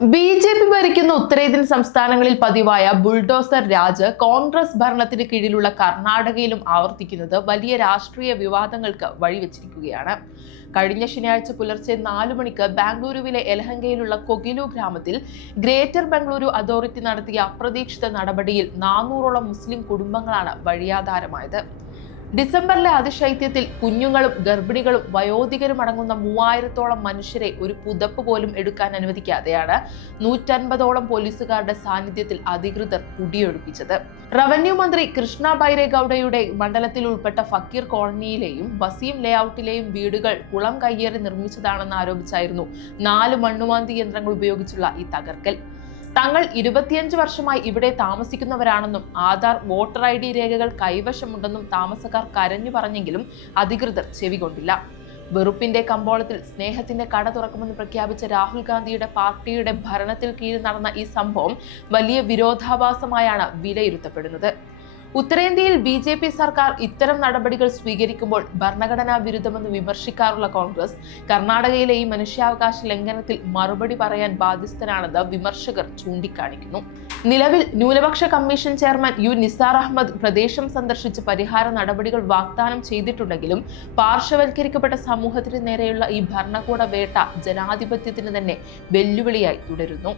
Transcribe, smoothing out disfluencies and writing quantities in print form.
BJP. ഭരിക്കുന്ന ഉത്തരേന്ത്യൻ സംസ്ഥാനങ്ങളിൽ പതിവായ ബുൾഡോസർ രാജ് കോൺഗ്രസ് ഭരണത്തിന് കീഴിലുള്ള കർണാടകയിലും ആവർത്തിക്കുന്നത് വലിയ രാഷ്ട്രീയ വിവാദങ്ങൾക്ക് വഴിവെച്ചിരിക്കുകയാണ്. കഴിഞ്ഞ ശനിയാഴ്ച പുലർച്ചെ 4 മണിക്ക് ബാംഗ്ലൂരുവിലെ യലഹങ്കയിലുള്ള കൊഗിലു ഗ്രാമത്തിൽ ഗ്രേറ്റർ ബംഗളൂരു അതോറിറ്റി നടത്തിയ അപ്രതീക്ഷിത നടപടിയിൽ 400ഓളം മുസ്ലിം കുടുംബങ്ങളാണ് വഴിയാധാരമായത്. ഡിസംബറിലെ അതിശൈത്യത്തിൽ കുഞ്ഞുങ്ങളും ഗർഭിണികളും വയോധികരും അടങ്ങുന്ന 3000ഓളം മനുഷ്യരെ ഒരു പുതപ്പ് പോലും എടുക്കാൻ അനുവദിക്കാതെയാണ് 150ഓളം പോലീസുകാരുടെ സാന്നിധ്യത്തിൽ അധികൃതർ കുടിയൊഴിപ്പിച്ചത്. റവന്യൂ മന്ത്രി കൃഷ്ണ ബൈരേഗൌഡയുടെ മണ്ഡലത്തിൽ ഉൾപ്പെട്ട ഫക്കീർ കോളനിയിലെയും വസീം ലേഔട്ടിലെയും വീടുകൾ കുളം കയ്യേറി നിർമ്മിച്ചതാണെന്ന് ആരോപിച്ചായിരുന്നു 4 മണ്ണുമാന്തി യന്ത്രങ്ങൾ ഉപയോഗിച്ചുള്ള ഈ തകർക്കൽ. തങ്ങൾ 25 വർഷമായി ഇവിടെ താമസിക്കുന്നവരാണെന്നും ആധാർ, വോട്ടർ ID രേഖകൾ കൈവശമുണ്ടെന്നും താമസക്കാർ കരഞ്ഞു പറഞ്ഞെങ്കിലും അധികൃതർ ചെവികൊണ്ടില്ല. വെറുപ്പിന്റെ കമ്പോളത്തിൽ സ്നേഹത്തിന്റെ കട തുറക്കുമെന്ന് പ്രഖ്യാപിച്ച രാഹുൽ ഗാന്ധിയുടെ പാർട്ടിയുടെ ഭരണത്തിൽ കീഴിൽ നടന്ന ഈ സംഭവം വലിയ വിരോധാഭാസമായാണ് വിലയിരുത്തപ്പെടുന്നത്. ഉത്തരേന്ത്യയിൽ ബി.ജെ.പി. സർക്കാർ ഇത്തരം നടപടികൾ സ്വീകരിക്കുമ്പോൾ ഭരണഘടനാ വിരുദ്ധമെന്ന് വിമർശിക്കാറുള്ള കോൺഗ്രസ് കർണാടകയിലെ ഈ മനുഷ്യാവകാശ ലംഘനത്തിൽ മറുപടി പറയാൻ ബാധ്യസ്ഥനാണെന്ന് വിമർശകർ ചൂണ്ടിക്കാണിക്കുന്നു. നിലവിൽ ന്യൂനപക്ഷ commission chairman U Nisar Ahmed പ്രദേശം സന്ദർശിച്ച് പരിഹാര നടപടികൾ വാഗ്ദാനം ചെയ്തിട്ടുണ്ടെങ്കിലും പാർശ്വവൽക്കരിക്കപ്പെട്ട സമൂഹത്തിന് നേരെയുള്ള ഈ ഭരണകൂട വേട്ട ജനാധിപത്യത്തിന് തന്നെ വെല്ലുവിളിയായി തുടരുന്നു.